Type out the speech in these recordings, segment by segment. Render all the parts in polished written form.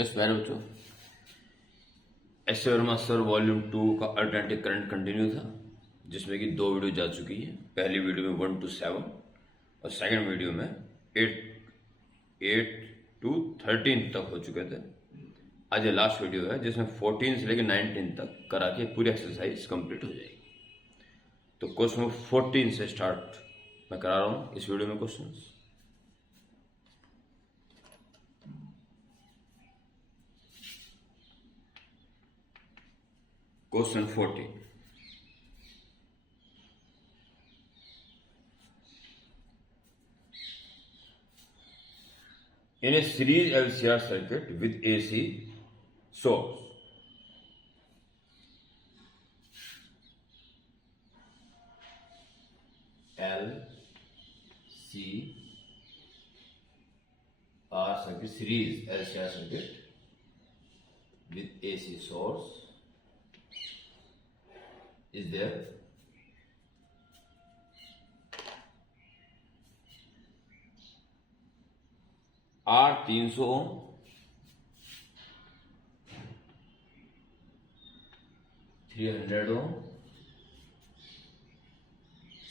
Yes प्यारे बच्चों, S Verma sir volume 2 का अल्टरनेटिव करंट कंटिन्यू था, जिसमें कि 2 वीडियो जा चुकी है। पहली वीडियो में 1 to 7 और सेकंड वीडियो में 8 to 13 तक हो चुके थे। आज ये लास्ट वीडियो है जिसमें 14 से लेकर 19 तक करा के पूरी एक्सरसाइज कंप्लीट हो जाएगी। तो क्वेश्चन 14 से स्टार्ट मैं करा रहा हूं इस वीडियो में question. Question 14. In a series LCR circuit with AC source, LCR circuit, series LCR circuit with AC source is there. R 300 ohm, ohm,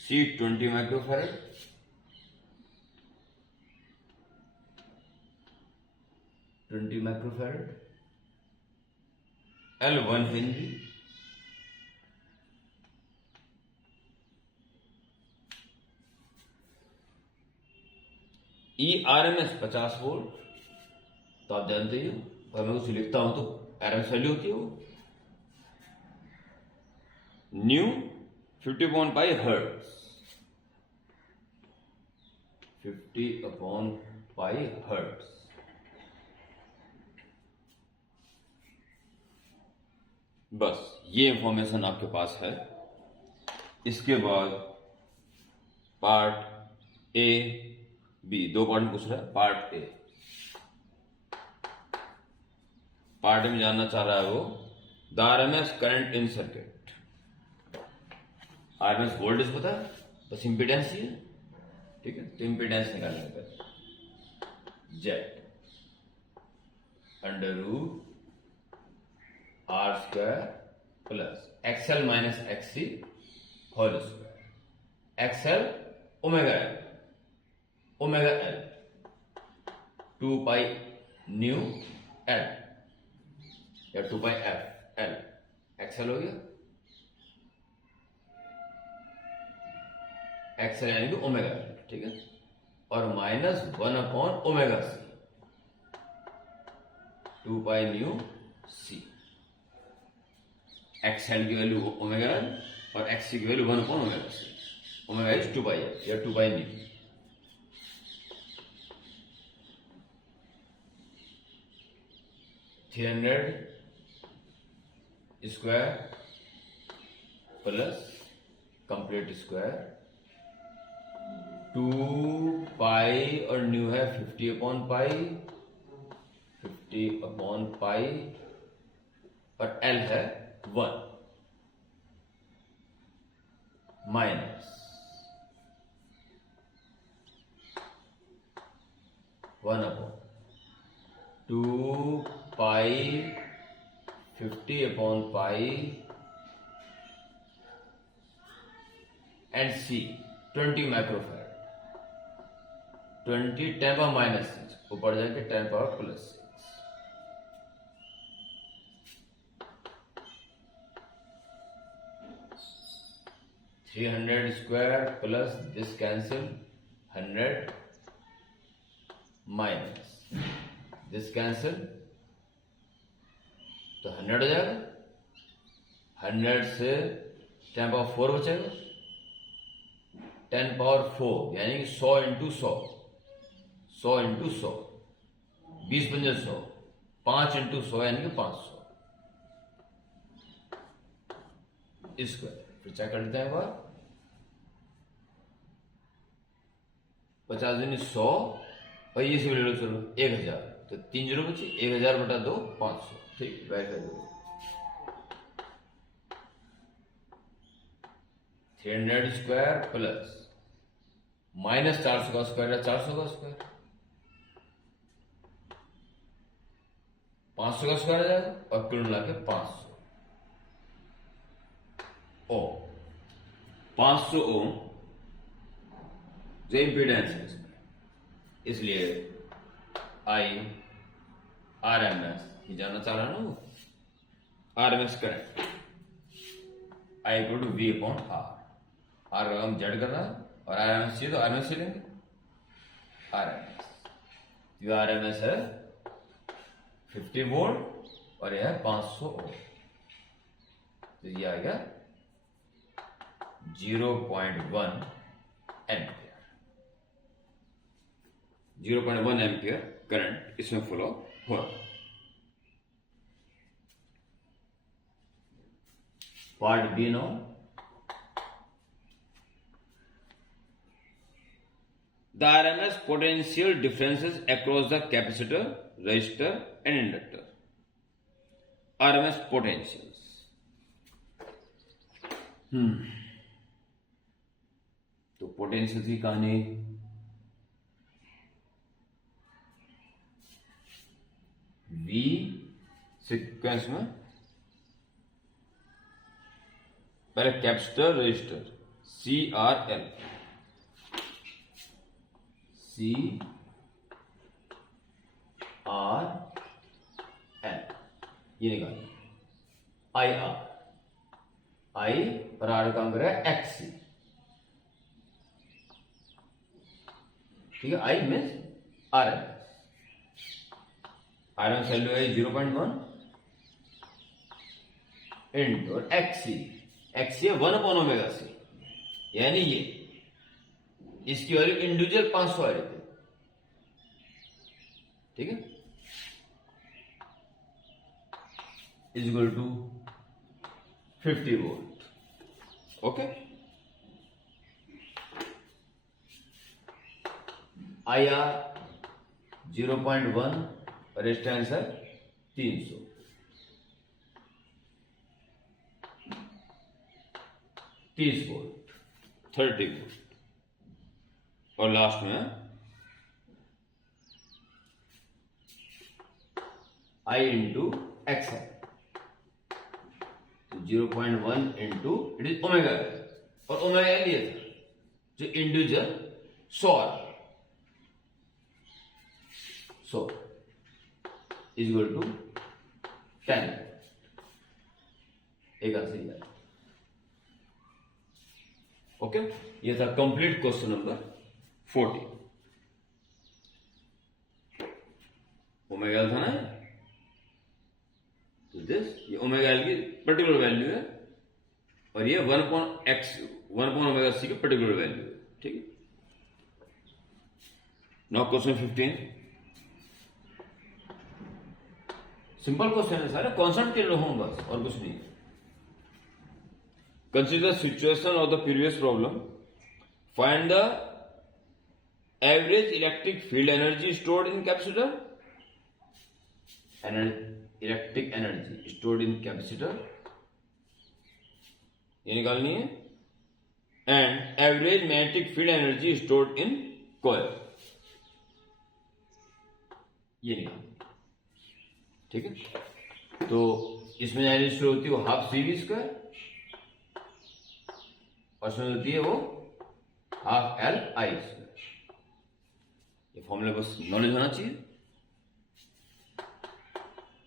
C 20 microfarad, 20 microfarad, L 1 henry, ERMS 50 volt. तो आप जानते ही हो, अगर मैं उसे लिखता हूं तो RMS वैल्यू होती है वो न्यू 50/पाई हर्ट्ज, 50/पाई हर्ट्ज। बस ये इंफॉर्मेशन आपके पास है। इसके बाद पार्ट ए बी, 2 पार्ट में पूछ रहा है। पार्ट ए में जानना चाह रहा है वो the RMS current in circuit. RMS voltage पता है, बस इंपीडेंस ही है, ठीक है। तो इंपीडेंस निकालने पर Z √R² plus X L minus X C whole square. X L omega L 2 pi nu L या 2 पाई एफ एल एक्सएल हो गया। एक्सएल यानी कि ओमेगा एल, ठीक है। और -1/ओमेगा C, 2 pi nu C. XL की वैल्यू ओमेगा एल और एक्ससी की वैल्यू 1/ओमेगा C. Omega is 2 pi L या 2 pi nu. 300 square plus complete square 2 pi और न्यू है 50/पाई, 50/पाई और एल है 1 माइनस 1/2 पाई 50/पाई एंड सी 20 माइक्रोफैरड। 20 10⁻⁶, ऊपर जाके 10⁻+6। $300² plus this cancel 100 minus this cancel, तो 100 हो जाएगा। 100 से 10⁻4 बचेगा, 10⁻4 यानी कि 100 × 100, 100 × 100, 20 × 100, 5 × 100 यानी कि 500 स्क्वायर। फिर चेक कर लेते हैं एक बार। 50 × 100 और ये से ले लो, चलो 1000, तो 3 0 बची, 1000/2 500, ठीक। वेरीफाई करो। 300² प्लस -400 का स्क्वायर है 400 का स्क्वायर, 500 का स्क्वायर आ जाएगा और कुल मिला के 500 ओम। 500 ओम जो इम्पीडेंस है इसमें, इसलिए आई आर एम एस ही जानना चाह रहा है ना वो, R M S current I equal to V upon R का हम जेड कर रहा है और आर एम एस चाहिए तो आर एम एस लेंगे। आर एम एस जो आर एम एस है 50 वोल्ट और यह है 500 ओम, तो ये आ गया 0.1 एम्पियर। 0.1 एम्पियर करंट इसमें फ्लो हो रहा है। Part B no, the RMS potential differences across the capacitor, resistor and inductor. RMS potentials. तो पोटेंशियल की कहानी V सीक्वेंस में पहले कैपेसिटर रेजिस्टर CRL, CRL ये निकालिए, IR I और R काम कर रहा है XC, ठीक है। I मीन्स RMS वैल्यू है 0.1 इंटू और XC है 1/ωc, यानी ये इसकी वैल्यू इंडिविजुअल 500 आ रही थी, ठीक है, is equal to 50 volt. Okay, IR 0.1, resistance है 300, 30 वोल्ट, 30 वोल्ट और लास्ट में I इंटू एक्स है, 0.1 इंटू इट इज ओमेगा और ओमेगा लिए था जो इंडिविजुअल 100 इज इक्वल टू 10, एक आंसर ही आया। ओके, ये था कंप्लीट क्वेश्चन नंबर 40। ओमेगा था ना, तो ये ओमेगा एल की पर्टिकुलर वैल्यू है और ये 1/x/ओमेगा सी की पर्टिकुलर वैल्यू है, ठीक है। नाउ क्वेश्चन 15, सिंपल क्वेश्चन है सारे, कॉन्सेप्ट के लिए बस और कुछ नहीं। Consider situation of the previous problem, find the average electric field energy stored in capacitor, electric energy stored in capacitor ये निकालनी है, and average magnetic field energy stored in coil ये निकालनी, ठीक है। तो इसमें एनर्जी स्टोर होती है वो हाफ CV² और इसमें होती है वो हाफ LI²। ये फॉर्मूला बस नॉलेज होना चाहिए।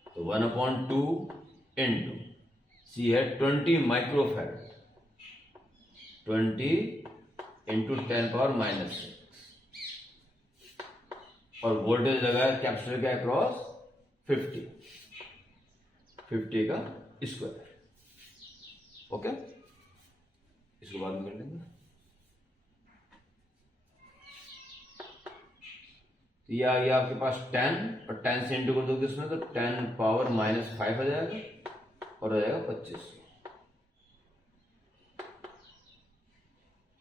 तो 1/2 इंटू C है 20 माइक्रोफैराड, 20 इंटू 10⁻⁻⁶, और वोल्टेज लगा है कैपेसिटर के अक्रॉस 50 का स्क्वायर। ओके, इसको बाद में कर लेंगे। ये आ गया आपके पास 10 और 10 से इंटू कर दोगे इसमें तो 10⁻⁻5 आ जाएगा और आ जाएगा 25।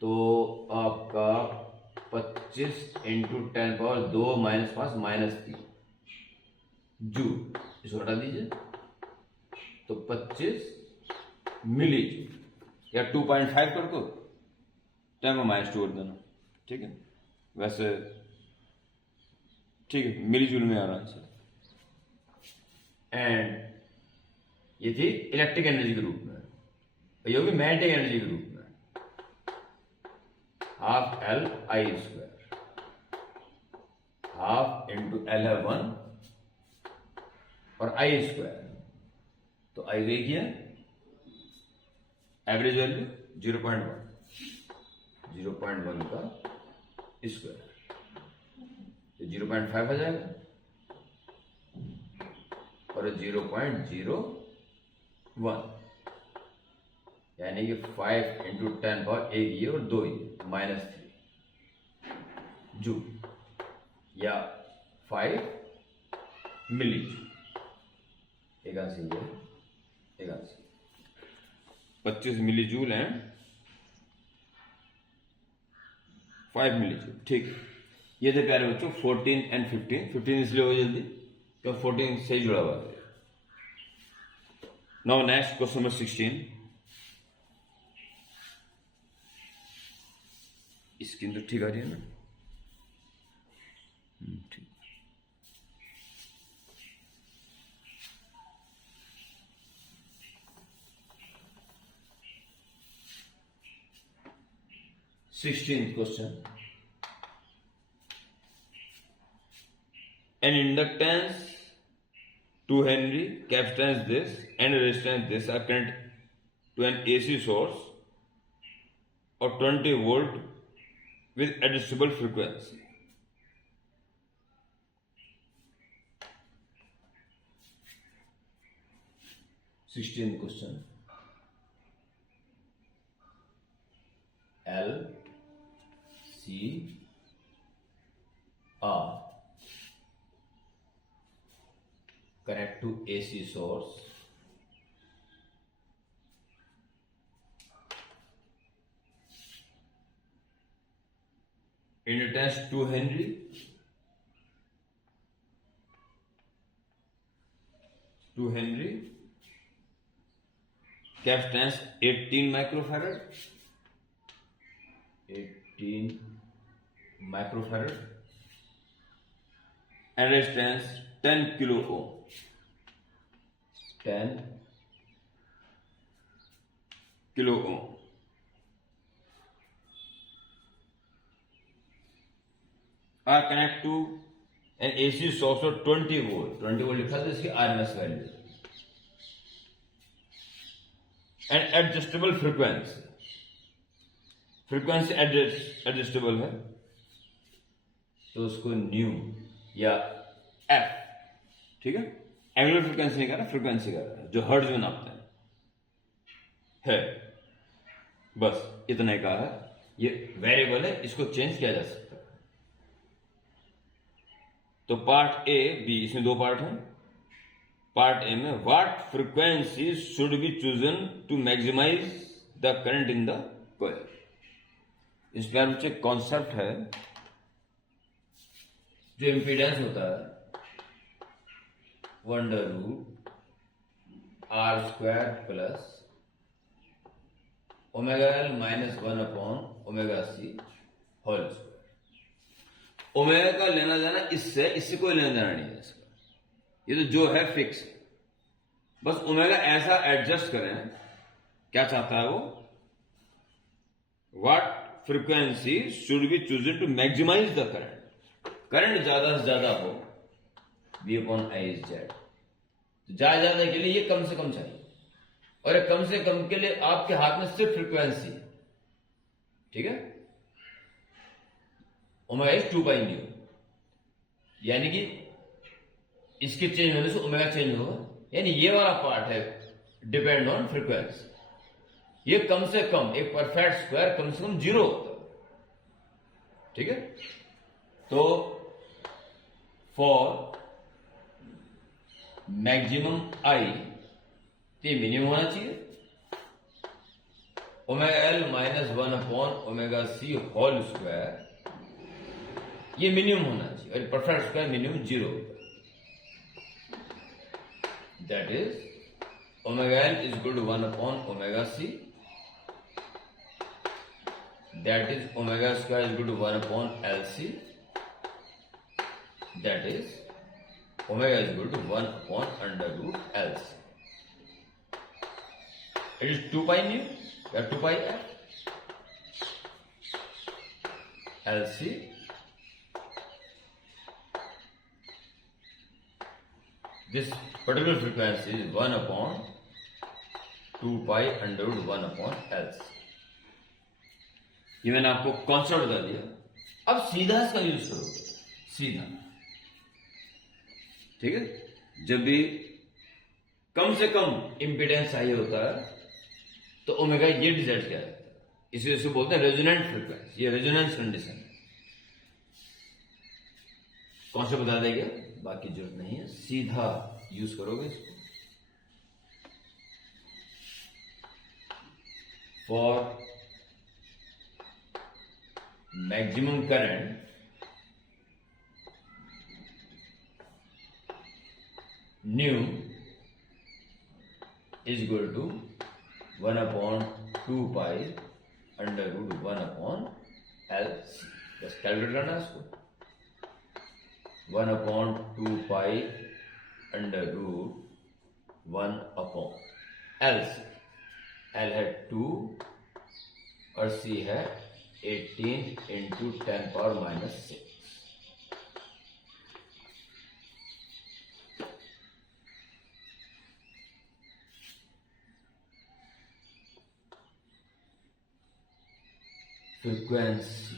तो आपका 25 इंटू 10⁻2⁻5 -3 जूल, इसको हटा दीजिए तो 25 मिली जूल या 2.5 कर दो, 10⁻2 कर देना, ठीक है। वैसे ठीक है, मिली जूल में आ रहा है आंसर। एंड ये थी इलेक्ट्रिक एनर्जी के रूप में, और ये होगी मैग्नेटिक एनर्जी के रूप में, half L I square, half into L है 1 और आई स्क्वायर, तो आई गई क्या एवरेज वैल्यू 0.1 का स्क्वायर, तो 0.5 आ जाएगा और 0.01, यानी कि 5 इंटू 10 पावर 1 ये और 2 ये -3 जूल या 5 मिली जूल। एक आंसर ये, एक answer 25 millijoule and 5 millijoule. ठीक है, ये थे प्यारे बच्चों 14 एंड 15 इसलिए हो जल्दी तो 14 से जुड़ा हुआ है। Now next question number 16। Screen तो ठीक आ रही है ना? ठीक। Question, an inductance 2 Henry, capacitance this and resistance this are connected to an AC source of 20 volt with adjustable frequency. Question, L C R connect to AC source inductance 2 Henry, capacitance 18 microfarad, and resistance 10 kilo ohm, 10 kilo ohm. Are connect to an AC source of 20 volt. 20 volt लिखा था इसकी RMS value, and adjustable frequency. Frequency adjustable है तो उसको new या F, ठीक है, angular frequency नहीं कर रहा, फ्रीक्वेंसी कर रहा है जो हर्ट्ज में नापते हैं है। बस इतना ही कहा है, ये वेरिएबल है, इसको चेंज किया जा सकता है। तो पार्ट ए बी, इसमें 2 पार्ट हैं। पार्ट ए में what frequency should be chosen to maximize the current in the coil. इस पर बच्चे कॉन्सेप्ट है, जो इंपीडेंस होता है √R² plus ω_L - 1/ωc whole square. Omega का लेना देना इससे कोई लेना देना नहीं है इसका, ये तो जो है फिक्स है। बस ओमेगा ऐसा एडजस्ट करें, क्या चाहता है वो, what frequency should be chosen to maximize the current, current ज्यादा से ज्यादा हो V/I/Z। ज्यादा के लिए ये कम से कम चाहिए, और ये कम से कम के लिए आपके हाथ में सिर्फ फ्रीक्वेंसी है, ठीक है। ओमेगा इज 2 पाई न्यू, यानी कि इसके चेंज होने से ओमेगा चेंज होगा, यानी ये वाला पार्ट है डिपेंड ऑन फ्रीक्वेंसी। ये कम से कम एक परफेक्ट स्क्वायर कम से कम 0 होता है, ठीक है। तो फॉर मैक्सिमम आई ये मिनिमम होना चाहिए ω_L - 1/ωc होल स्क्वायर, ये मिनिमम होना चाहिए, और परफेक्ट स्क्वायर मिनिमम 0 होता है। That is ω_L = 1/ωc, that is ω² = 1/LC, that is omega is equal to 1 upon under root L C. It is 2 pi nu या 2 pi L C this particular frequency is 1 upon 2 pi under root 1 upon L C. ये मैंने आपको concept बता दिया। अब सीधा इसका use करोगे, सीधा, ठीक है। जब भी कम से कम इंपीडेंस आई होता है तो ओमेगा ये डिसाइड किया जाता है, इसी वजह से बोलते हैं रेजोनेंट फ्रीक्वेंसी, ये रेजोनेंस कंडीशन है। कॉन्सेप्ट बता देगा, बाकी जरूरत नहीं है, सीधा यूज करोगे इसको। For maximum current nu is equal to 1 upon 2 pi under root 1 upon L C. बस कैलकुलेट करना है इसको। 1 upon 2 pi under root 1 upon L C. L है 2 और सी है 18 into 10 power minus 6। Frequency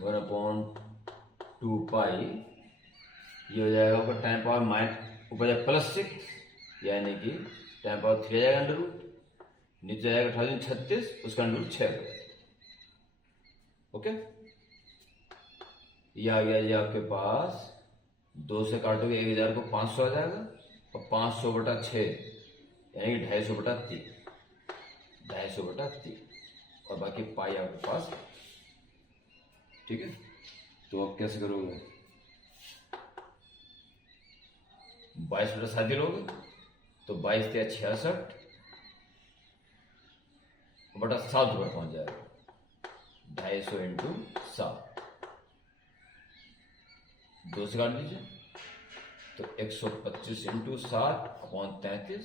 1 upon 2 pi, ये हो जाएगा ऊपर 10 पावर माइनस ऊपर जाएगा +6, यानी कि 10 पावर 3 आ जाएगा अंडर रूट, नीचे जाएगा 1836, उसका अंडर रूट 6। ओके, ये आ गया जी आपके पास। 2 से काटोगे 1000 को 500 आ जाएगा, और 500/6 यानी कि 250/3, 250/3, और बाकी पाई आपके पास, ठीक है। तो अब कैसे करोगे? 22/7 लोगे तो 22 या 66 बटा 7 पर पहुंच जाएगा। 250 इंटू 7, 2 से काट लीजिए तो 125 इंटू 7 अपॉन 33,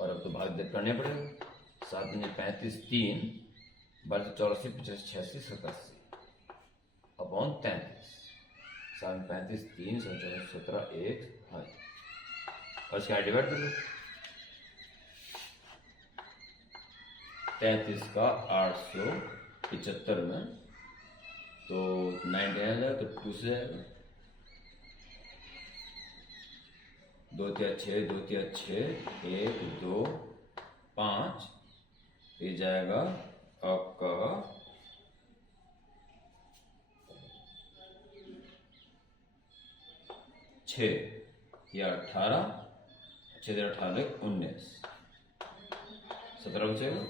और अब तो भाग करने पड़ेगा। 7 में 35, 3 12 84 85 86 87 अपॉन 33, 7 में 35 3 17 17 1, हाँ, और इसका डिवाइड कर लो। 33 का 875 में तो 9 आ जाएगा, तो 2 से जाएगा, 2 3 6 2 3 6 1 2 5, ये जाएगा आपका 6 या 18, 6 18 19, 17 बचेगा,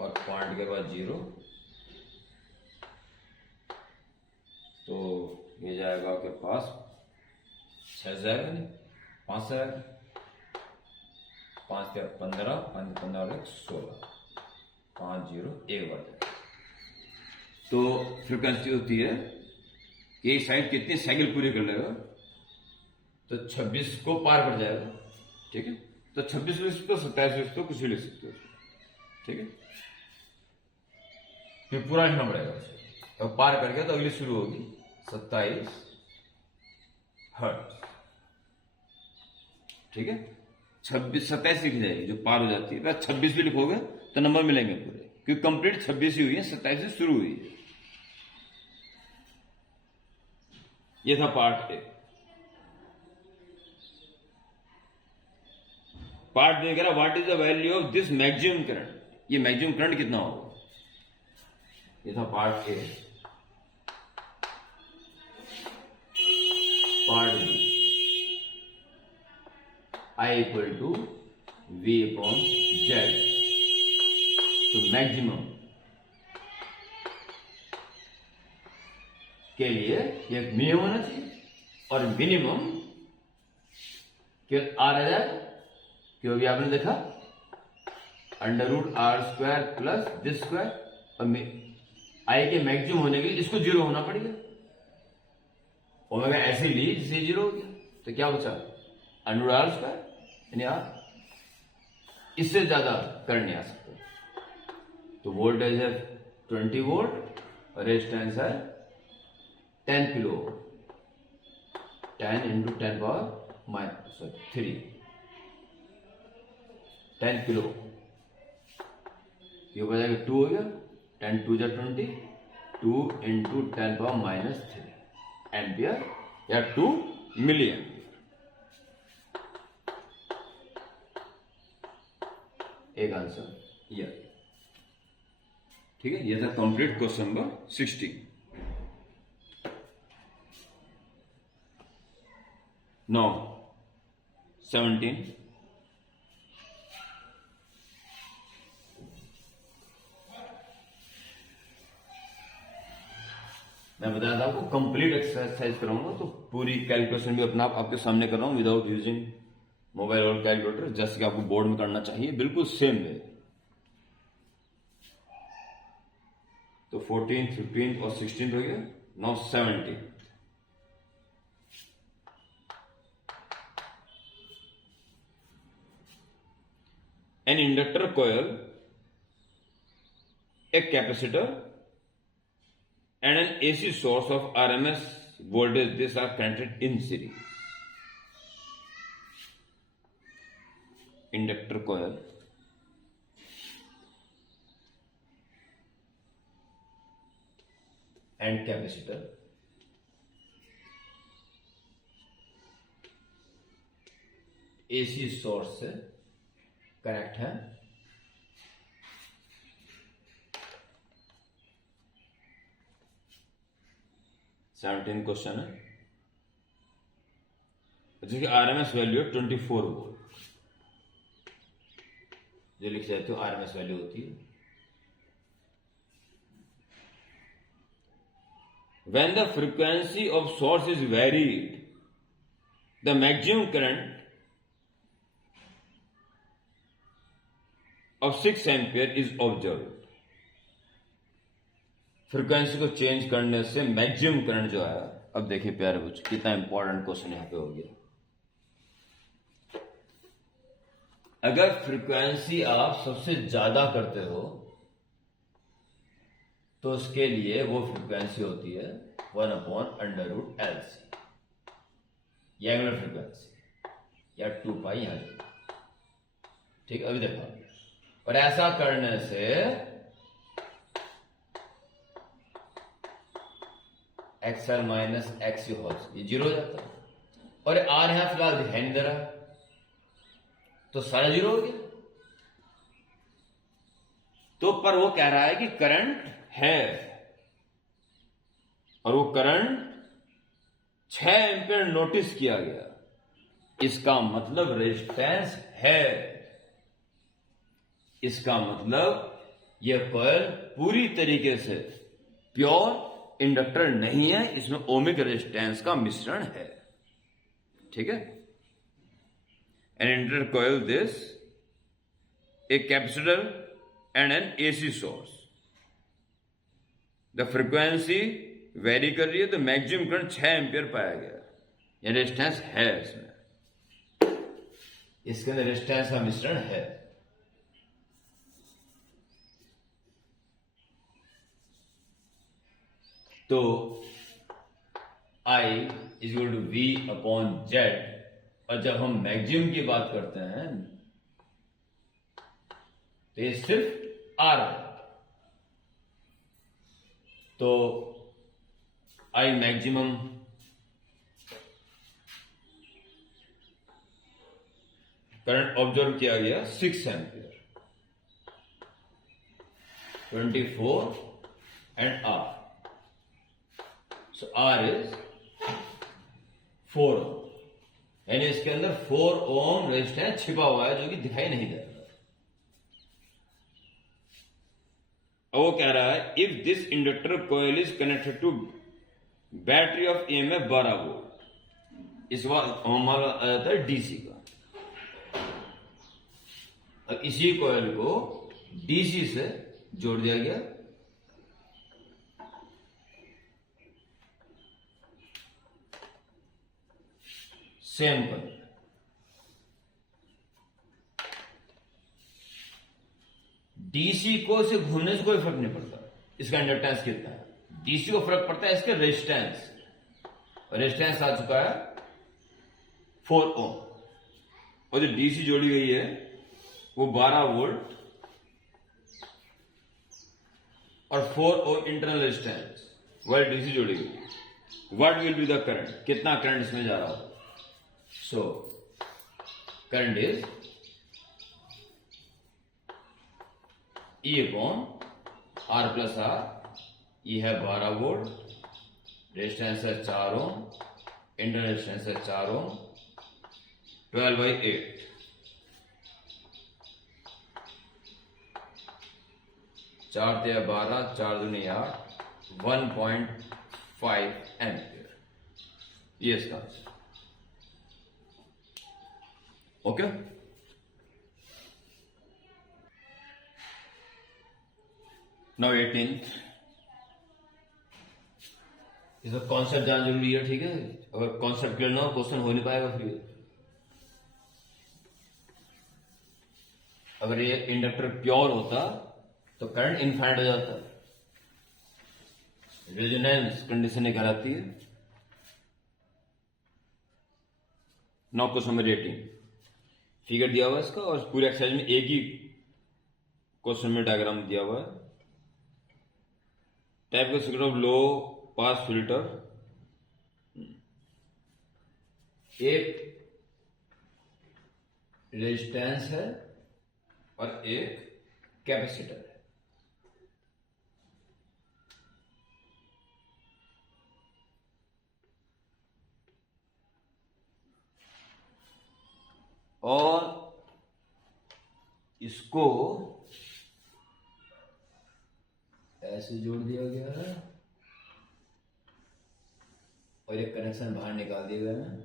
और पॉइंट के बाद 0, तो ये जाएगा आपके पास 6 जाएगा, नहीं 5 से आएगा, 5 × 15, 5 × 15 16, 5 0 1 बार जाएगा। तो फ्रिक्वेंसी होती है कि एक साइड कितनी साइकिल पूरी कर लेगा, तो 26 को पार कर जाएगा, ठीक है। तो 26 लिख सकते हो, 27 लिख सकते हो, कुछ भी लिख सकते हो, ठीक है। फिर पूरा लिखना पड़ेगा, और पार कर गया तो अगली शुरू होगी 27 हर्ट्ज, ठीक है। 26 27 लिख जाएगी जो पार हो जाती है, 26 भी लिखोगे तो नंबर मिलेंगे पूरे, क्योंकि कंप्लीट 26 ही हुई है, 27 से शुरू हुई है। ये था पार्ट ए। पार्ट बी कह रहा what is the value of this maximum current, ये मैक्सिमम करंट कितना होगा। ये था part A. Part B, I equal to V upon Z. तो मैक्सिमम के लिए एक मिनिमम होना चाहिए, और मिनिमम केवल आर आ जाएगा, क्योंकि आपने देखा √r² प्लस दिस स्क्वायर, और आई के मैक्सिमम होने के लिए इसको जीरो होना पड़ेगा। ओमेगा ऐसे ली जिससे जीरो हो गया, तो क्या बचा अंडर आर स्क्वायर यानी आर। इससे ज्यादा करंट नहीं आ सकता। तो वोल्टेज है 20 वोल्ट और रेजिस्टेंस है 10 किलो, 10 इंटू 10 पावर 3, 10 किलो, ये हो जाएगा 2 हो गया, 10 2 जा 20, 2 इंटू 10 पावर -3 एम्पियर या 2 मिली एम्पियर। एक आंसर ये, ठीक है। ये था कंप्लीट क्वेश्चन नंबर 16। नो 17, मैं बताया था आपको कंप्लीट एक्सरसाइज कराऊंगा, तो पूरी कैलकुलेशन भी अपना आपके सामने कर रहा हूं विदाउट यूजिंग मोबाइल और कैलकुलेटर, जैसे कि आपको बोर्ड में करना चाहिए, बिल्कुल सेम वे। तो 14, 15 और 16 हो गया। Now 17। An inductor coil, a capacitor, and an AC source of RMS voltage, these are connected in series. Inductor coil, and capacitor, AC source से कनेक्ट है, सेवनटीन क्वेश्चन है, जिसकी आरएमएस वैल्यू है 24 volt, जो लिख जाते हो आरएमएस वैल्यू होती है। When the frequency of source is varied, the maximum current of 6 ampere is observe. Frequency को चेंज करने से मैक्सिमम करंट जो आया, अब देखिए प्यारे बच्चों कितना इंपॉर्टेंट क्वेश्चन यहां पे हो गया। अगर फ्रीक्वेंसी आप सबसे ज्यादा करते हो तो उसके लिए वो फ्रीक्वेंसी होती है 1/√LC, या एंगुलर फ्रीक्वेंसी, या 2π यहां। ठीक, अभी देखो, और ऐसा करने से XL माइनस XC होल ये जीरो हो जाता है, और आर यहां फिलहाल दिखाई नहीं दे रहा, तो सारा जीरो हो गया। तो पर वो कह रहा है कि करंट है, और वो करंट 6 एम्पियर नोटिस किया गया, इसका मतलब रेजिस्टेंस है। इसका मतलब यह कॉइल पूरी तरीके से प्योर इंडक्टर नहीं है, इसमें ओमिक रेजिस्टेंस का मिश्रण है। ठीक है। An inductor coil this a capacitor and N AC source, the frequency very कर रही है, तो मैक्सिमम करंट 6 एम्पियर पाया गया, ये रेजिस्टेंस है, इसमें इसके अंदर रेजिस्टेंस का मिश्रण है। तो I is equal to V upon Z, और जब हम मैक्सिमम की बात करते हैं तो ये सिर्फ R है। तो I मैक्सिमम करंट ऑब्जर्व किया गया 6 ampere, 24 and R, so R is 4 ओम, यानी इसके अंदर 4 ओम रेजिस्टेंस छिपा हुआ है, जो कि दिखाई नहीं दे रहा। अब वो कह रहा है if this inductor coil is connected to battery of EMF 12 volt, इस बार हमारा आ जाता है डीसी का। अब इसी कॉइल को डीसी से जोड़ दिया गया सेम करंट। डीसी को इसे घूमने से कोई फर्क नहीं पड़ता इसका इंडक्टेंस कितना है, डीसी को फर्क पड़ता है इसके रेजिस्टेंस। रेजिस्टेंस आ चुका है 4 ओम, और जो डीसी जोड़ी गई है वो 12 वोल्ट और 4 ओम इंटरनल रेजिस्टेंस, वह डीसी जोड़ी गई है। What will be the current, कितना करंट इसमें जा रहा होगा? So current is E upon R plus R. ये है 12 वोल्ट, रेजिस्टेंस है 4 ओम, इंटरनल रेजिस्टेंस है 4 ओम, 12/8। 4 × 12, 4 दूनी 8, 1.5 एम्पियर। ये इसका आंसर। Okay, now 18th। इसका कॉन्सेप्ट जानना जरूरी है, ठीक है? अगर कॉन्सेप्ट क्लियर ना हो क्वेश्चन हो नहीं पाएगा फिर। अगर ये इंडक्टर प्योर होता तो करंट इनफाइनाइट हो जाता। रेजोनेंस कंडीशन ये कहलाती है। नाउ क्वेश्चन नंबर 18, फिगर दिया हुआ है इसका, और पूरे एक्सरसाइज में एक ही क्वेश्चन में डायग्राम दिया हुआ है। टाइप का circuit of low pass filter, एक रेजिस्टेंस है और एक कैपेसिटर है। और इसको ऐसे जोड़ दिया गया है और एक कनेक्शन बाहर निकाल दिया गया है,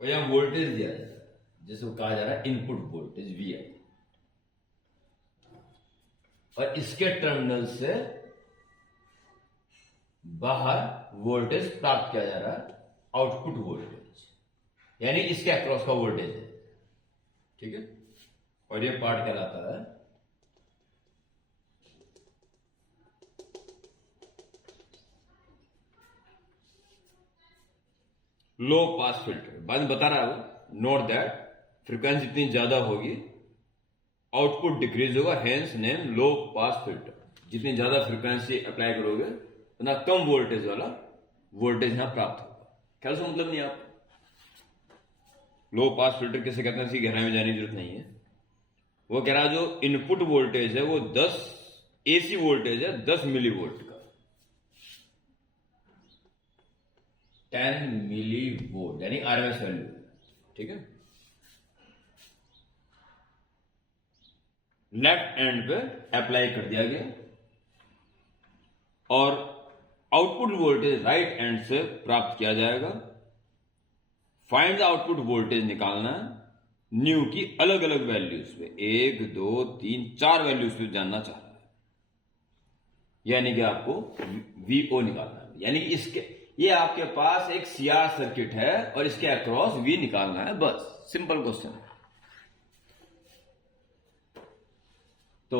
और यहां वोल्टेज दिया जाता है जिसको कहा जा रहा है इनपुट वोल्टेज VI, और इसके टर्मिनल से बाहर वोल्टेज प्राप्त किया जा रहा है, आउटपुट वोल्टेज, यानी इसके अक्रॉस का वोल्टेज है, ठीक है? और ये पार्ट कहलाता है लो पास फिल्टर। बाद में बता रहा है नोट दैट फ्रीक्वेंसी जितनी ज्यादा होगी आउटपुट डिक्रीज होगा, हेंस नेम लो पास फिल्टर। जितनी ज्यादा फ्रीक्वेंसी अप्लाई करोगे उतना कम वोल्टेज वाला वोल्टेज यहां प्राप्त होगा। ख्याल से मतलब नहीं आप लो पास फिल्टर किसे कहते हैं इसकी गहराई में जाने की जरूरत नहीं है। वो कह रहा है जो इनपुट वोल्टेज है वो 10 AC वोल्टेज है 10 मिली वोल्ट का, 10 मिली वोल्ट यानी RMS वैल्यू, ठीक है? लेफ्ट एंड पे अप्लाई कर दिया गया और आउटपुट वोल्टेज राइट एंड से प्राप्त किया जाएगा। फाइंड द आउटपुट वोल्टेज निकालना है न्यू की अलग अलग वैल्यूज पे, 1 2 3 4 वैल्यूज पे जानना चाह रहा है, यानी कि आपको VO निकालना है। यानी कि इसके ये आपके पास एक CR सर्किट है और इसके अक्रॉस V निकालना है, बस सिंपल क्वेश्चन है। तो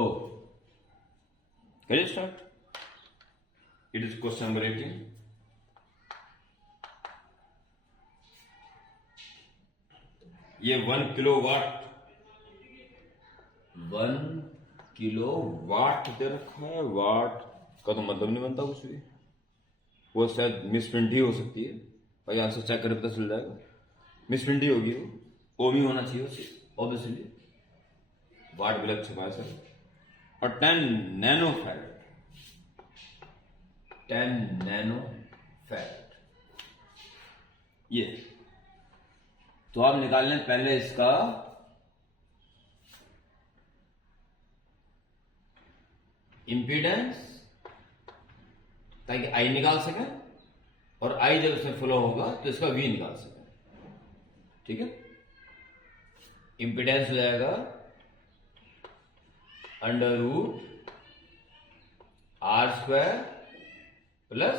करिए start. It is question number 18। ये 1 किलोवाट दे रखा है। वाट का तो मतलब नहीं बनता कुछ भी, वो शायद मिसप्रिंट ही हो सकती है, भाई आंसर चेक करके पता चल जाएगा। मिसप्रिंट ही होगी, वो ओम ही होना चाहिए उसे ऑब्वियसली। वाट भी लग चुका है सर। और 10 नैनोफैरड, 10 नैनोफैरड ये। तो आप निकाल लें पहले इसका इंपीडेंस ताकि I निकाल सकें, और I जब इसमें फ्लो होगा तो इसका V निकाल सकें, ठीक है? इंपीडेंस हो जाएगा √R² +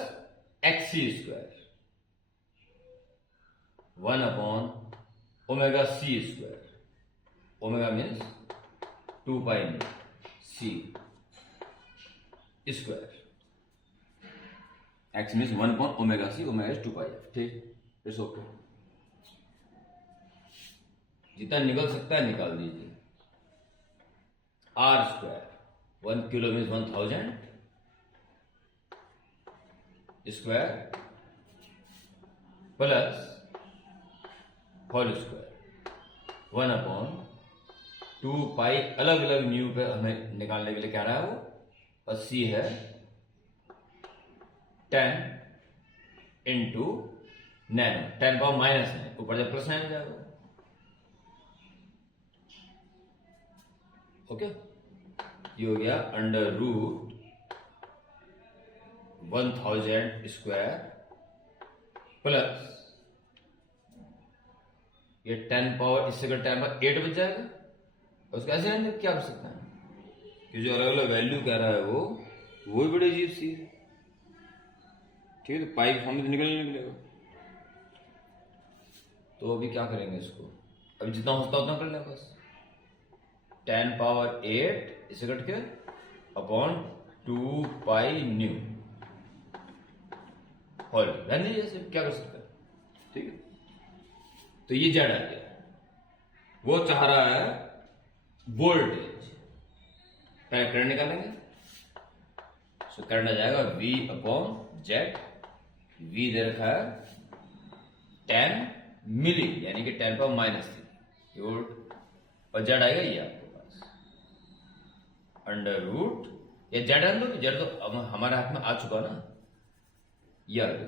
XC²। 1/ωc²। Omega means 2πc²। x means 1/ωc, omega is 2πf। ठीक, इट्स ओके। जितना निकल सकता है निकाल दीजिए। r² 1 kilo means 1000 square plus whole square 1/2π। अलग अलग न्यू पे हमें निकालने के लिए क्या रहा है वो, और c है 10 इंटू नैनो, 10 पावर माइनस है, ऊपर जब प्लस 9 हो जाएगा। ओके, ये हो गया √1000² प्लस ये 10 पावर, इससे अगर 10 पावर 8 बच जाएगा। और उसका ऐसे नहीं क्या कर सकते हैं कि जो अलग अलग वैल्यू कह रहा है वो भी बड़ी अजीब सी है। ठीक है, तो पाई फॉर्म में तो निकलेगा। तो अभी क्या करेंगे इसको, अभी जितना हो सकता उतना कर लें बस। 10 पावर 8 इसे कट के अपॉन 2π न्यू होल रहने जैसे क्या कर सकते हैं। ठीक है, तो ये जेड आ गया। वो चाह रहा है वोल्टेज, पहले करंट निकालेंगे। सो करंट आ जाएगा V/Z। V दे रखा है 10 मिली, यानी कि 10 पावर -3 वोल्ट, और जेड आएगा ये आपके पास √ या जेड आन दो, जेड तो हमारे हाथ में आ चुका ना, ये आ गया।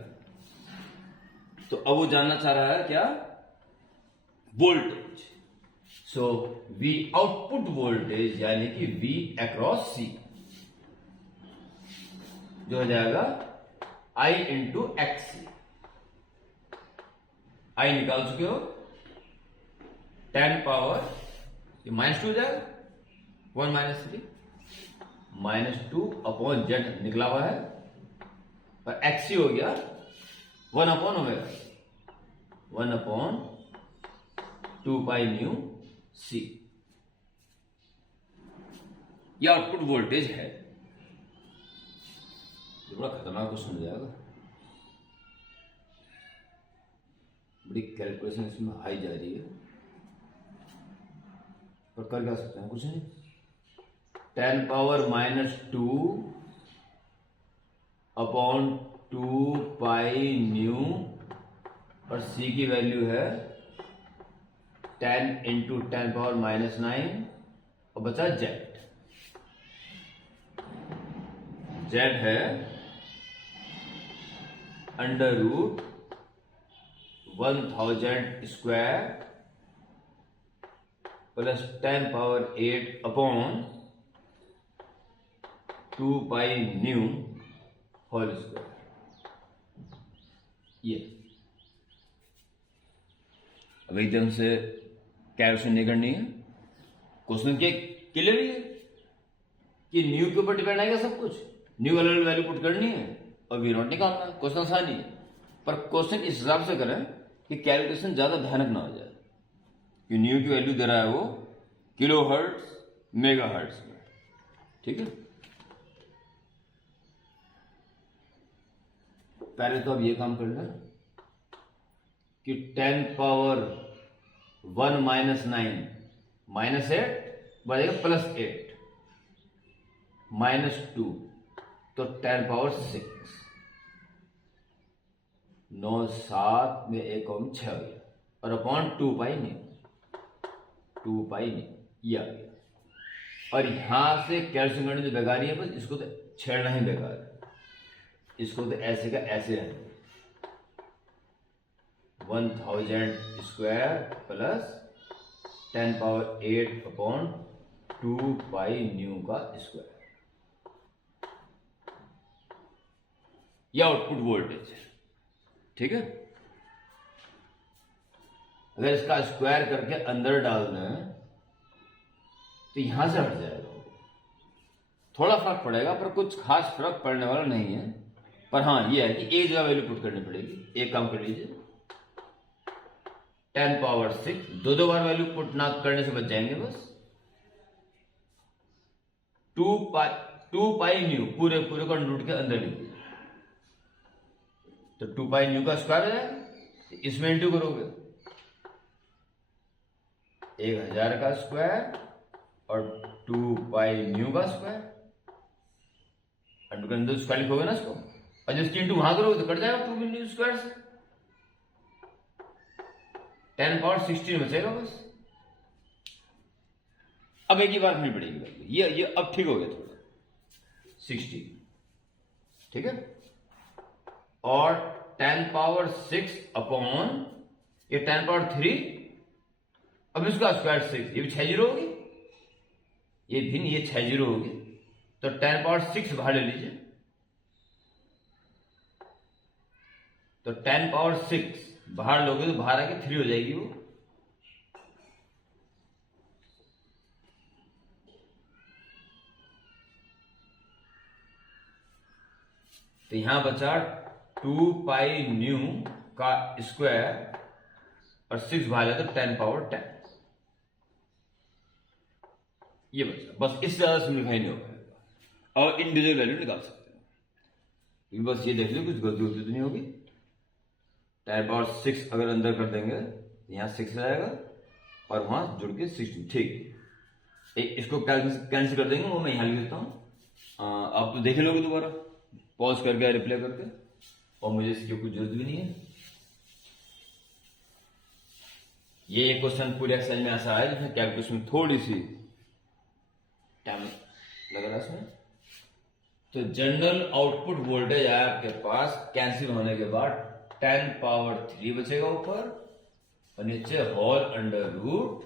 तो अब वो जानना चाह रहा है क्या, वोल्टेज। सो V आउटपुट वोल्टेज यानी कि V अक्रॉस C जो हो जाएगा I इंटू XC। I निकाल चुके हो, 10 पावर ये -2 हो जाएगा, 1 -3 -2 अपॉन Z निकला हुआ है, और XC हो गया 1/ωc, 1/2π न्यू C। यह आउटपुट वोल्टेज है। ये बड़ा खतरनाक क्वेश्चन हो जाएगा, बड़ी कैलकुलेशन इसमें हाई जा रही है, पर कर क्या सकते हैं, कुछ नहीं। 10 पावर -2 अपॉन 2π न्यू, और C की वैल्यू है 10 इंटू 10 पावर -9, और बचा Z। Z है √1000² plus 10 power 8 upon 2π nu whole square. ये अब एकदम से कैलकुलेशन नहीं करनी है, क्वेश्चन के क्लियर ही है कि न्यू के ऊपर डिपेंड आएगा सब कुछ। न्यू वाली वैल्यू पुट करनी है और वी नॉट निकालना है। क्वेश्चन आसान ही है, पर क्वेश्चन इस हिसाब से करें कि कैलकुलेशन ज्यादा भयानक ना हो जाए। कि न्यू की वैल्यू दे रहा है वो किलो हर्ट्ज मेगा हर्ट्ज में। ठीक है, पहले तो अब ये काम कर लें कि 10 पावर 1 -9 -8 बचेगा +8 -2, तो 10 पावर 6 9 7 में 1 और 6 हो गया, और अपॉन 2π नहीं ये आ गया। और यहां से कैल्शियम करने जो बेकारी है, बस इसको तो छेड़ना ही बेकार है, इसको तो ऐसे का ऐसे है 1000² प्लस 10 पावर 8 अपॉन 2π न्यू का स्क्वायर। यह आउटपुट वोल्टेज है। ठीक है, अगर इसका स्क्वायर करके अंदर डाल दें तो यहां से हट जाएगा, थोड़ा फर्क पड़ेगा पर कुछ खास फर्क पड़ने वाला नहीं है। पर हाँ ये है कि एक जगह वैल्यू पुट करनी पड़ेगी। एक काम कर लीजिए, 10⁻⁶, दो बार वैल्यू पुट ना करने से बच जाएंगे बस। 2 पाई न्यू पूरे को अंडर रूट के अंदर लिख दिया, तो 2 पाई न्यू का स्क्वायर हो जाएगा, इसमें इंटू करोगे 1000 का स्क्वायर और 2 पाई न्यू का स्क्वायर, अंडर के अंदर स्क्वायर लिखोगे ना इसको, और जब इसकी इंटू वहां करोगे तो कट जाएगा 2 न्यू स्क्वायर से, 10⁻16 बचेगा बस। अब एक ही बात नहीं पड़ेगी, ये अब ठीक हो गया थोड़ा, 16, ठीक है। और 10⁻6 अपॉन ये 10⁻3, अब इसका स्क्वायर 6, ये भी 6 जीरो होगी, ये भिन्न, ये 6 जीरो होगी, तो 10⁻6 बाहर ले लीजिए, तो 10⁻6 बाहर लोगे तो बाहर आके 3 हो जाएगी वो, तो यहां बचा 2 पाई न्यू का स्क्वायर और 6 बाहर जाए तो 10⁻10, ये बचा बस। इससे ज्यादा सिंप्लीफाई नहीं हो पाएगा, और इंडिविजुअल वैल्यू निकाल सकते हैं, बस ये देख लो कुछ गलती होती तो नहीं होगी। 10⁻6 अगर अंदर कर देंगे यहां 6 रहेगा और वहां जुड़ के 16, ठीक। इसको कैंसिल कर देंगे, वो मैं यहां लिख देता हूं, आप तो देख लोगे दोबारा पॉज करके रिप्लाई करके, और मुझे इसकी कोई जरूरत भी नहीं है। ये क्वेश्चन पूरे एक्सरसाइज में ऐसा है जिसमें कैलकुलेशन में थोड़ी सी टाइम लग रहा है इसमें। तो जनरल आउटपुट वोल्टेज आया आपके पास, कैंसिल होने के बाद 10⁻3 बचेगा ऊपर, और नीचे whole under root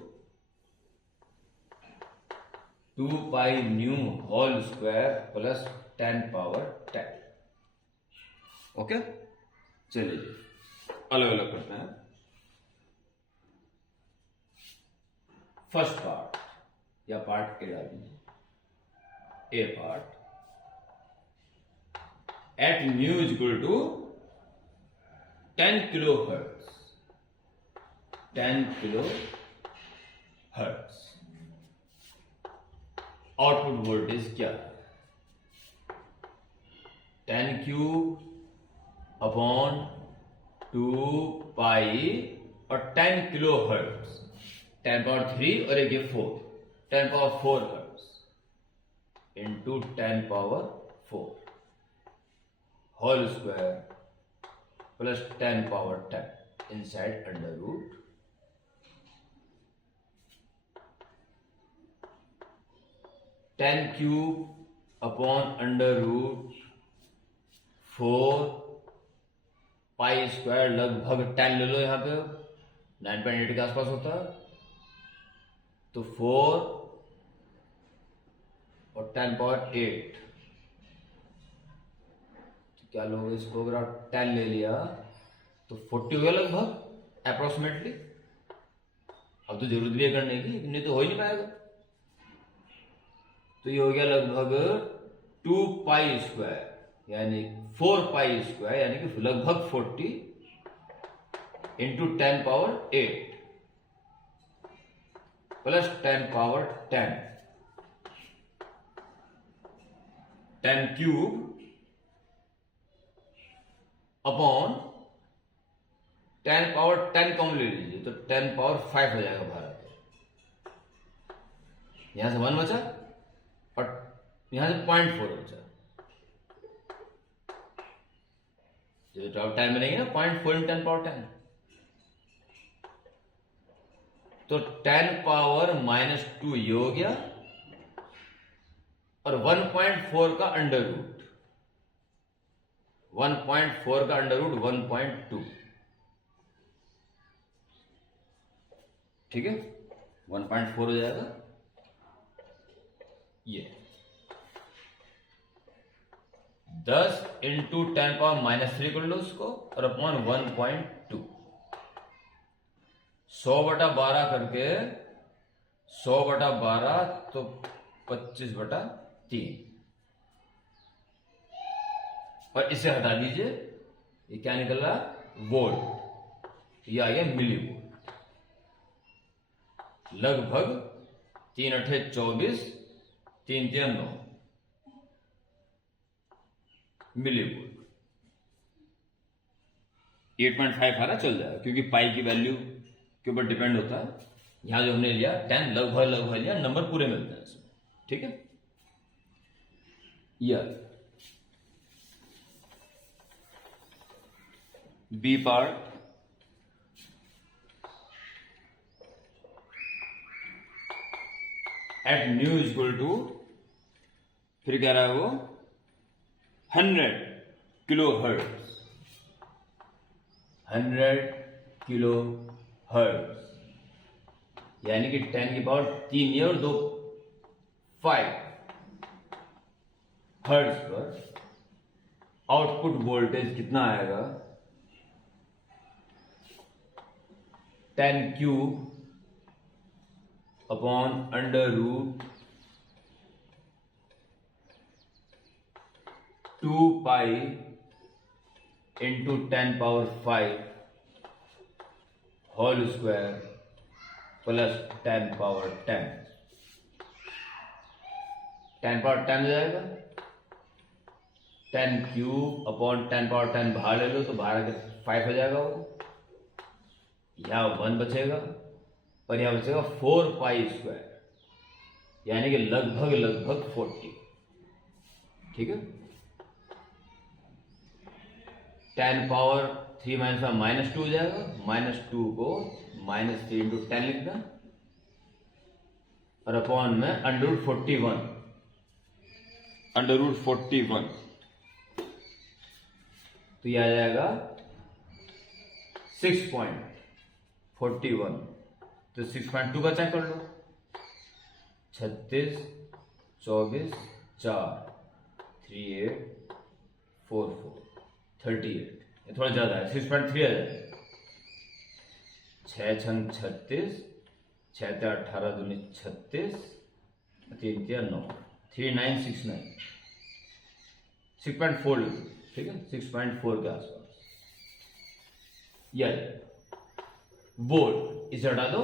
2 pi nu whole square plus 10⁻10। Okay, चलिए अलग अलग करते हैं। फर्स्ट पार्ट या पार्ट ए डाल दीजिए, A part, at nu is equal to 10 kilo hertz, 10 kilo hertz output voltage क्या है, 10 क्यूब अपॉन 2 पाई और 10 किलो हर्ट्ज, 10⁻3 और एक ये 4, 10⁻4 hertz into 10⁻4 whole square plus 10⁻10 inside under root 10 cube upon under root 4 pi square लगभग 10 ले लो, यहां पे 9.8 के आसपास होता है, तो 4 और 10⁻8, तो क्या लोगे इसको, अगर आप 10 ले लिया तो 40 हो गया लगभग अप्रोक्सीमेटली। अब तो जरूरत भी है करने की, नहीं तो हो ही नहीं पाएगा, तो ये हो गया लगभग 2 पाई स्क्वायर यानी 4 पाई स्क्वायर यानी कि लगभग 40 इंटू 10⁻8 प्लस 10⁻10, 10 क्यूब अपॉन 10⁻10 कम ले लीजिए तो 10⁻5 हो जाएगा भारत, यहां से 1 बचा और यहां से 0.4 बचा, जो टॉप टाइम में नहीं है ना 0.4 × 10⁻10, तो 10⁻−2 ये हो गया और 1.4 का अंडर रूट, 1.4 का अंडर रूट 1.2, ठीक है 1.4 हो जाएगा ये 10 इंटू 10⁻−3 कर लो उसको और अपॉन 1.2, 100/12 करके 100/12 तो 25/3 और इसे हटा दीजिए, ये क्या निकल रहा वोल्ट, ये आ गया मिली वोल्ट। लगभग 3 अठे 24, 3 तिया 9 मिलीवोल्ट। 8.5 आ रहा, चल जाएगा, क्योंकि पाई की वैल्यू के ऊपर डिपेंड होता है। यहां जो हमने लिया 10 लगभग लगभग लिया, नंबर पूरे मिलते हैं इसमें, ठीक है। यह B part at nu equal to, फिर कह रहा है वो 100 किलो हर्ट्ज, 100 किलो हर्ट्ज, यानी कि 10 की पावर 3 ये और 2 5 हर्ट्ज पर आउटपुट वोल्टेज कितना आएगा, 10 cube upon under root 2 pi into 10 power 5 whole square plus 10 power 10। 10 power 10 हो जाएगा, 10 क्यूब अपॉन 10 पावर 10 बाहर ले लो तो बाहर 5 हो जाएगा, वो यहां 1 बचेगा और यहां बचेगा 4 पाई स्क्वायर, यानी कि लगभग लगभग 40, ठीक है। 10 पावर 3 माइनस में -2 हो जाएगा, -2 को -3 इंटू 10 लिखना और अपॉन में अंडर रूट 41, अंडर रूट 41, तो यह आ जाएगा 6.41, तो 6.2 का चेक कर लो, 36 24 4 38 44 38, ये थोड़ा ज्यादा है, 6.3 आ जाएगा, 6 छंग 36, 6 ते 18 दूनी 36, 3 तिया 9, 3969, 6.4 लिखो, ठीक है, 6.4 के आसपास। यह वोल्ट, इसे हटा दो,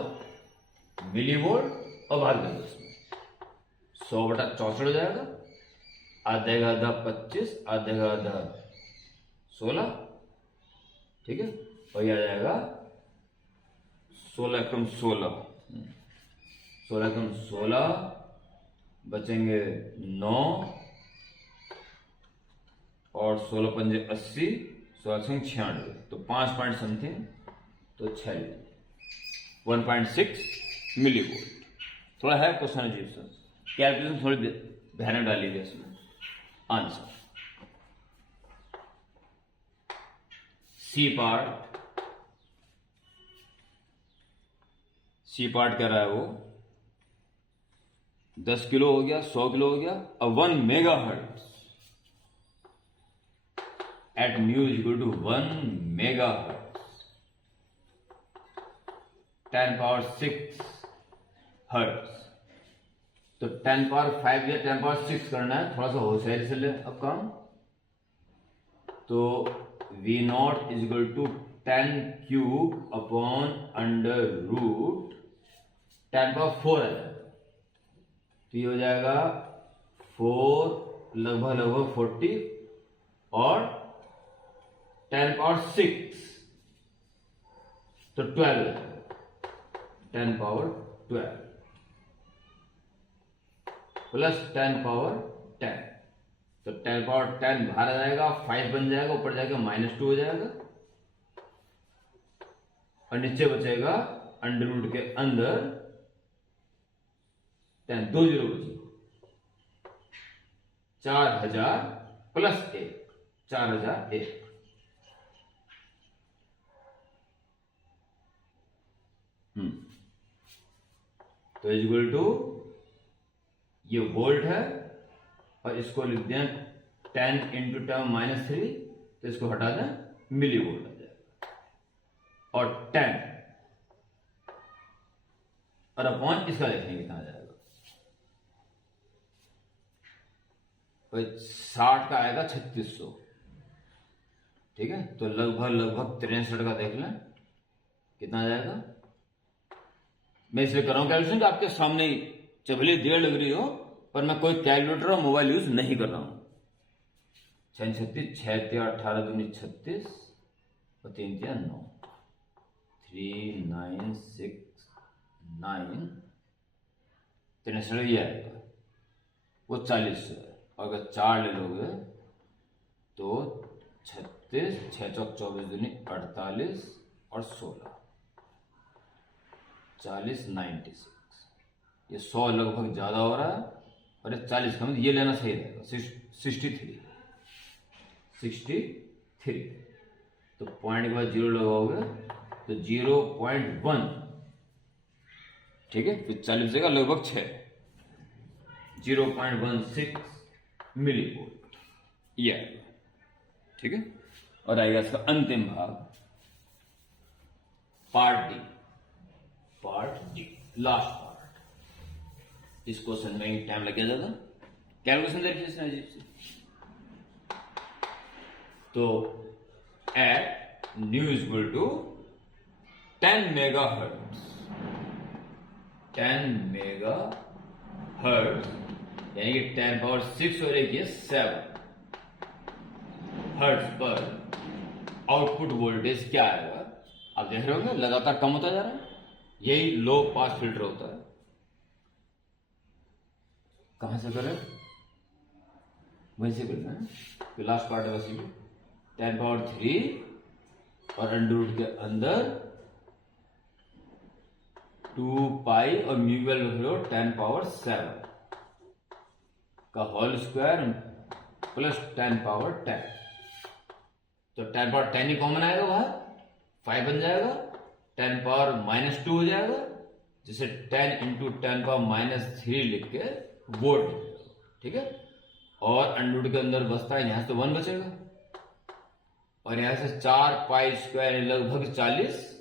मिली वोल्ट और भाग दो इसमें, 100/64 हो जाएगा, आधे का आधा 25, आधे का आधा 16, ठीक है, और यह आ जाएगा 16 कम 16, 16 कम 16 बचेंगे 9 और 16 पंजे 80, 16 संग 96, तो 5 पॉइंट समथिंग, तो 6 1.6 मिली वोल्ट। थोड़ा है क्वेश्चन अजीब सा, कैलकुलेशन थोड़ी ध्यान में डाल लीजिए इसमें। आंसर सी पार्ट कह रहा है वो 10 किलो हो गया, 100 किलो हो गया, अब 1 megahertz at nu equal to 1 megahertz, 10 power 6 hertz, तो 10 पावर 5 या 10 पावर 6 करना है, थोड़ा सा होशियारी से ले अब काम, तो V naught is equal to 10 cube upon under root 10 power 4 आ जाएगा, तो ये हो जाएगा 4 लगभग लगभग 40 और 10 पावर 6 तो 12 हो जाएगा, 10 पावर 12 प्लस 10 पावर 10, तो 10 पावर 10 बाहर आ जाएगा, 5 बन जाएगा, ऊपर जाएगा -2 हो जाएगा और नीचे बचेगा अंडर रूट के अंदर 10, 2 जीरो बचेगा, 4000 प्लस 1, 4001, तो इक्वल टू ये वोल्ट है और इसको लिख दें 10 इंटू 10-3, तो इसको हटा दें, मिली वोल्ट आ जाएगा, और 10 और अपॉन इसका लिखेंगे कितना आ जाएगा, तो 60 का आएगा 3600, ठीक है, तो लगभग लगभग 63 का देख लें कितना आ जाएगा, मैं इसलिए कर रहा हूं कैलकुलेशन कि आपके सामने ही चबली देर लग रही हो, पर मैं कोई कैलकुलेटर और मोबाइल यूज नहीं कर रहा हूं। 6 36, 6 18 दूनी 36 और 3 9, 3 9 6 9 63 ये आएगा, वो 40 है। अगर 4 ले लोगे तो 36, 6 चौक 24 दूनी 48 और 16, 40 96। ये 100 लगभग ज्यादा हो रहा है, और ये 40 का मतलब ये लेना सही रहेगा। 63। तो पॉइंट के बाद 0 लगाओगे तो 0.1, ठीक है। फिर 40 जगह लगभग 6, 0.16 मिली वोल्ट ये आएगा, ठीक है। और आएगा इसका अंतिम भाग, पार्ट डी, लास्ट पार्ट। इस क्वेश्चन में टाइम लग गया ज्यादा, कैलकुलेशन देखिए इसमें अजीब से। तो at nu equal to 10 megahertz, 10 megahertz यानी कि 10⁻⁶ और एक ये 7 हर्ट्ज पर आउटपुट वोल्टेज क्या आएगा। आप देख रहे होंगे लगातार कम होता जा रहा है, यही लो पास फिल्टर होता है। कहां से करें, वहीं से करना है। तो लास्ट पार्ट है वैसे भी 10⁻³ और अंडर के अंदर 2 पाई और म्यू 10⁻7 का होल स्क्वायर प्लस 10⁻10। तो 10⁻10 ही कॉमन आएगा बाहर, 5 बन जाएगा, 10⁻⁻2 हो जाएगा, जिसे 10 इंटू 10⁻⁻3 लिख के वोल्ट, ठीक है। और अंडर के अंदर बचता है, यहां से 1 बचेगा, और यहां से 4 पाई स्क्वायर लगभग 40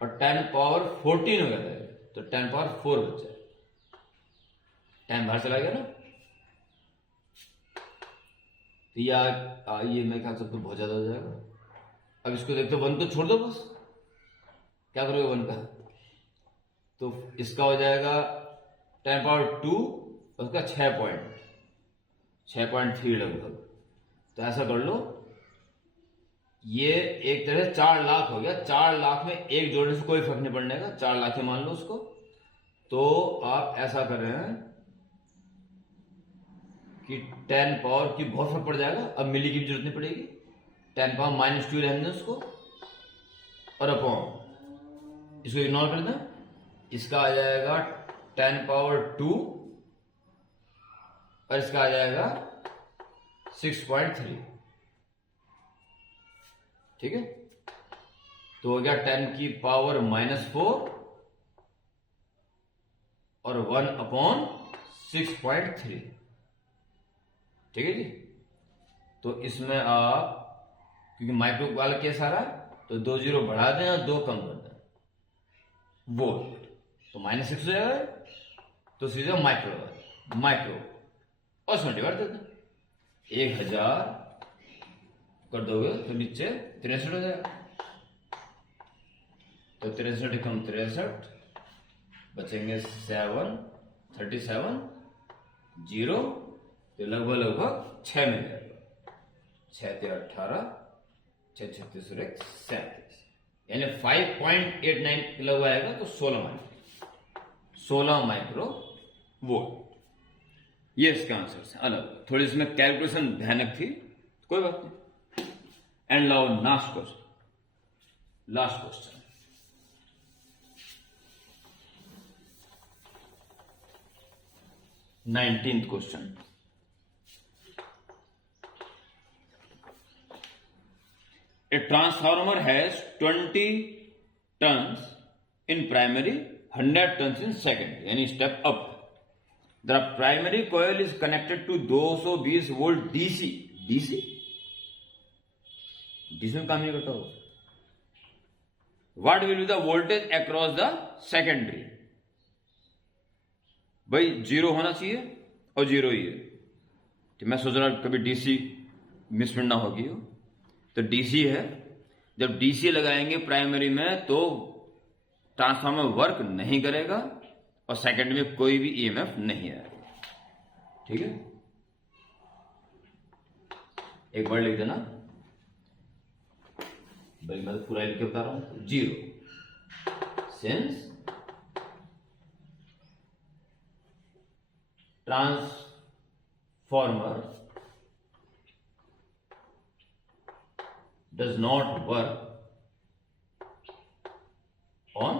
और 10⁻14 हो गया था, तो 10⁻4 बच जाए। टाइम बाहर चला गया ना। तो ये मेरे ख्याल से तो बहुत ज्यादा हो जाएगा। अब इसको देखते 1 तो छोड़ दो, बस क्या करोगे 1 का, तो इसका हो जाएगा 10⁻2 और उसका 6.3 लगभग। तो ऐसा कर लो, ये एक तरह से 4 लाख हो गया। 4 लाख में एक जोड़ने से कोई फर्क नहीं पड़ने का, 4 लाख ही मान लो उसको। तो आप ऐसा कर रहे हैं कि 10 पावर की बहुत फर्क पड़ जाएगा, अब मिली की भी जरूरत नहीं पड़ेगी। 10⁻⁻2 रहने दें उसको, और अपॉन इसको इग्नोर कर दें। इसका आ जाएगा 10⁻2 और इसका आ जाएगा 6.3, ठीक है। तो हो गया 10⁻⁻4 और 1/6.3, ठीक है जी। तो इसमें आप, क्योंकि माइक्रो वाला केस आ रहा है, तो 2 जीरो बढ़ा दें और 2 कम कर दें, वोल्ट, तो -6 हो जाएगा। तो सीधे माइक्रो और 20 कर देते, 1000 कर दोगे तो नीचे 63 हो जाएगा। तो 63 कम 63 बचेंगे 7, 37 0, तो लगभग 6 मिल जाएगा। 6 × 18, 6 36 और 1 37, यानी 5.89 लगभग आएगा। तो 16 माइक्रो वोल्ट, ये इसका आंसर है। अलग थोड़ी इसमें कैलकुलेशन भयानक थी, कोई बात नहीं। And now last question 19th question. A transformer has 20 turns in primary, 100 turns in secondary, यानी step up. The primary coil is connected to 220 volt DC में काम नहीं करता होगा। What will be the voltage across the secondary? भाई 0 होना चाहिए और 0 ही है, तो मैं सोच रहा कभी DC मिसप्रिंट ना होगी हो। तो DC है, जब डीसी लगाएंगे प्राइमरी में तो ट्रांसफार्मर वर्क नहीं करेगा और सेकेंडरी में कोई भी ईएमएफ नहीं आएगा। ठीक है, एक बार लिख देना भाई, मैं तो पूरा लिख के बता रहा हूं। 0 since transformer does not work on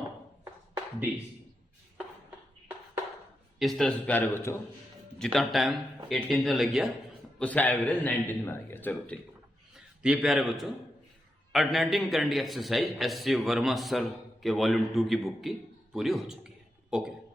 DC। इस तरह से प्यारे बच्चों, जितना टाइम 18 में लग गया उसका एवरेज 19 में आ गया। चलो ठीक, तो ये प्यारे बच्चों अल्टरनेटिंग करंट की exercise S C Verma sir के वॉल्यूम 2 की बुक की पूरी हो चुकी है। ओके।